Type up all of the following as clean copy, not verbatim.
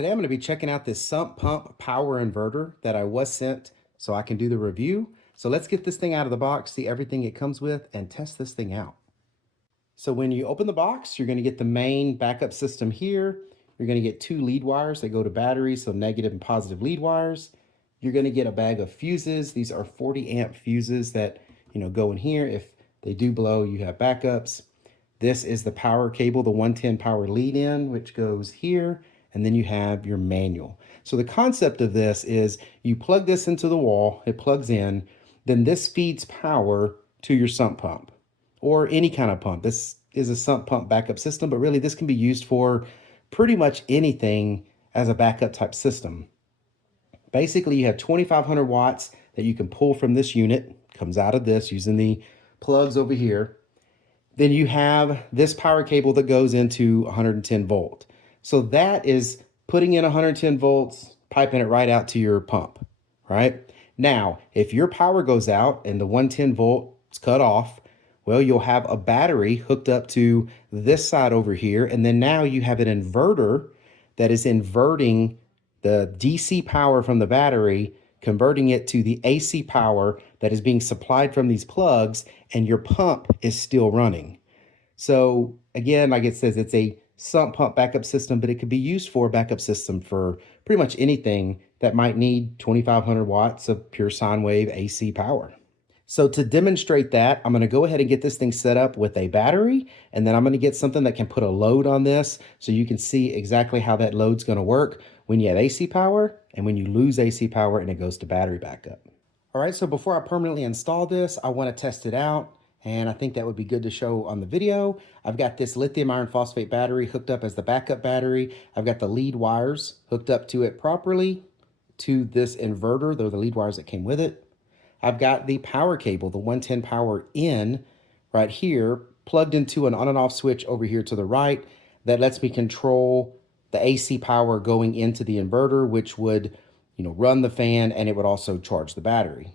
Today I'm going to be checking out this sump pump power inverter that I was sent so I can do the review. So let's get this thing out of the box, see everything it comes with, and test this thing out. So when you open the box, you're going to get the main backup system here. You're going to get two lead wires that go to batteries, so negative and positive lead wires. You're going to get a bag of fuses. These are 40 amp fuses that go in here. If they do blow, you have backups. This is the power cable, the 110 power lead in, which goes here. And then you have your manual. So the concept of this is you plug this into the wall, it plugs in, then this feeds power to your sump pump or any kind of pump. This is a sump pump backup system, but really this can be used for pretty much anything as a backup type system. Basically, you have 2500 watts that you can pull from this unit, comes out of this using the plugs over here. Then you have this power cable that goes into 110 volt. So that is putting in 110 volts, piping it right out to your pump, right? Now, if your power goes out and the 110 volt is cut off, well, you'll have a battery hooked up to this side over here. And then now you have an inverter that is inverting the DC power from the battery, converting it to the AC power that is being supplied from these plugs, and your pump is still running. So again, like it says, it's a sump pump backup system, but it could be used for a backup system for pretty much anything that might need 2500 watts of pure sine wave AC power. So to demonstrate that, I'm going to go ahead and get this thing set up with a battery, and then I'm going to get something that can put a load on this so you can see exactly how that load's going to work when you have AC power and when you lose AC power and it goes to battery backup. All right, so before I permanently install this, I want to test it out. And I think that would be good to show on the video. I've got this lithium iron phosphate battery hooked up as the backup battery. I've got the lead wires hooked up to it properly to this inverter. Those are the lead wires that came with it. I've got the power cable, the 110 power in right here, plugged into an on and off switch over here to the right that lets me control the AC power going into the inverter, which would, run the fan, and it would also charge the battery.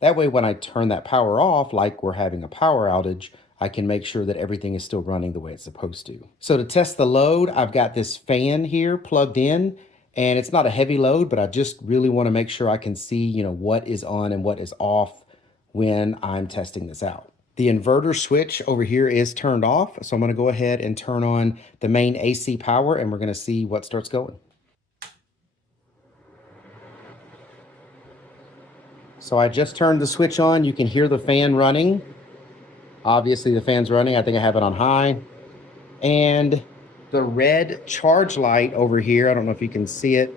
That way, when I turn that power off, like we're having a power outage, I can make sure that everything is still running the way it's supposed to. So to test the load, I've got this fan here plugged in, and it's not a heavy load, but I just really want to make sure I can see, what is on and what is off when I'm testing this out. The inverter switch over here is turned off, so I'm going to go ahead and turn on the main AC power, and we're going to see what starts going. So I just turned the switch on. You can hear the fan running. Obviously the fan's running. I think I have it on high. And the red charge light over here, I don't know if you can see it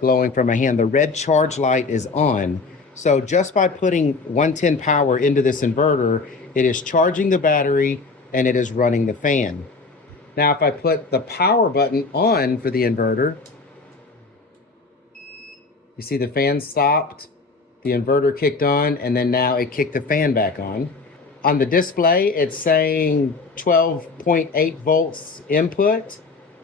glowing from my hand. The red charge light is on. So just by putting 110 power into this inverter, it is charging the battery and it is running the fan. Now, if I put the power button on for the inverter, you see the fan stopped. The inverter kicked on, and then now it kicked the fan back on. On the display, it's saying 12.8 volts input.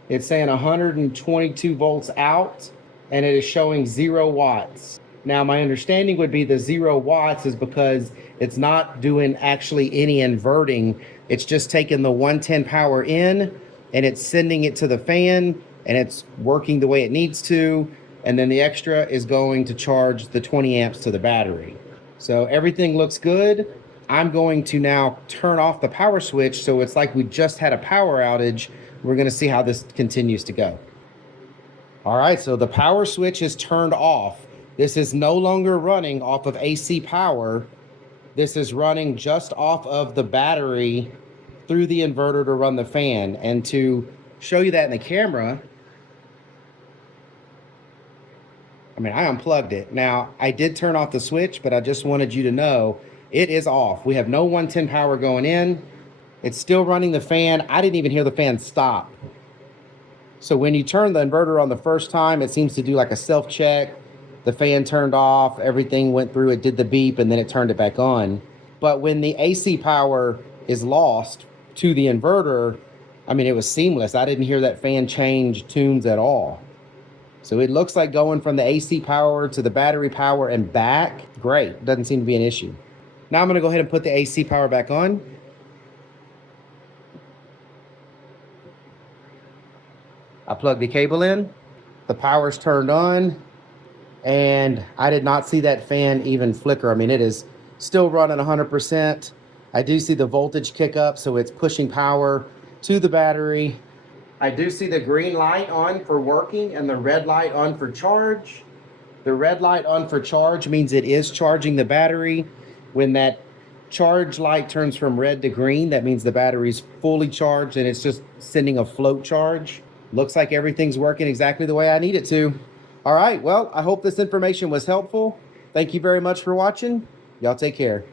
It's saying 122 volts out, and it is showing 0 watts. Now, my understanding would be the 0 watts is because it's not doing actually any inverting. It's just taking the 110 power in, and it's sending it to the fan, and it's working the way it needs to. And then the extra is going to charge the 20 amps to the battery. So everything looks good. I'm going to now turn off the power switch, so it's like we just had a power outage. We're going to see how this continues to go. All right, so the power switch is turned off. This is no longer running off of AC power. This is running just off of the battery through the inverter to run the fan. And to show you that in the camera, I unplugged it. Now, I did turn off the switch, but I just wanted you to know it is off. We have no 110 power going in. It's still running the fan. I didn't even hear the fan stop. So when you turn the inverter on the first time, it seems to do like a self-check. The fan turned off, everything went through, it did the beep, and then it turned it back on. But when the AC power is lost to the inverter, it was seamless. I didn't hear that fan change tunes at all. So it looks like going from the AC power to the battery power and back, great. Doesn't seem to be an issue. Now I'm going to go ahead and put the AC power back on. I plug the cable in. The power's turned on, and I did not see that fan even flicker. I mean, it is still running 100%. I do see the voltage kick up, so it's pushing power to the battery. I do see the green light on for working and the red light on for charge. The red light on for charge means it is charging the battery. When that charge light turns from red to green, that means the battery's fully charged and it's just sending a float charge. Looks like everything's working exactly the way I need it to. All right, well, I hope this information was helpful. Thank you very much for watching. Y'all take care.